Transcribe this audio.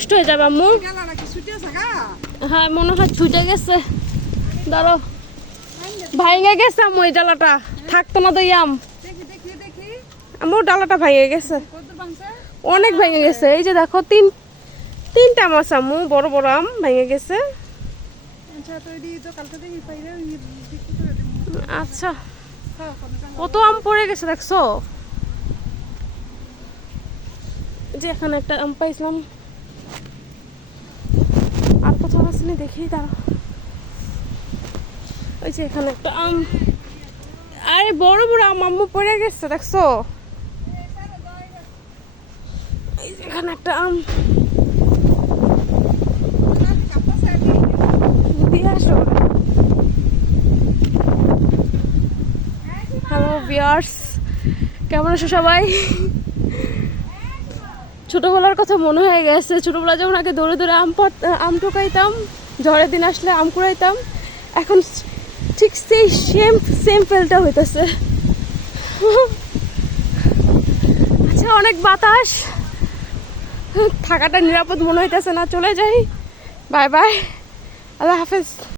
নষ্ট হয়ে যাবে আম্মু। হ্যাঁ মনে হয় ছুটে গেছে, ধরো ভাঙে গেছে আম্মু, এই ডালাটা থাকতো না তো আম। আম্মু ডালাটা ভেঙে গেছে, অনেক ভেঙে গেছে। এই যে দেখো তিনটা আম আছে আম্মু, বড় বড় আম ভেঙে গেছে। আচ্ছা কত আম পড়ে গেছে দেখছো, যে এখানে একটা আম পাইছিলাম, আর কোথাও আসলে দেখি দাঁড়া। ওই যে এখানে একটা আম, আরে বড় বড় আম আম্মু পড়ে গেছে দেখছো। এই যে এখানে একটা আম দিয়ে আসো। হ্যালো ভিউয়ার্স, কেমন আছো সবাই? ছোটবেলার কথা মনে হয়ে গেছে। ছোটবেলা যখন আগে দৌড়ে দৌড়ে আম ঠোকাইতাম, ঝড়ের দিন আসলে আম কুড়াইতাম, এখন ঠিক সেই সেম ফেলটা হইতেছে। আচ্ছা অনেক বাতাস, থাকাটা নিরাপদ মনে হইতেছে না, চলে যাই। বাই বাই, আল্লাহ হাফেজ।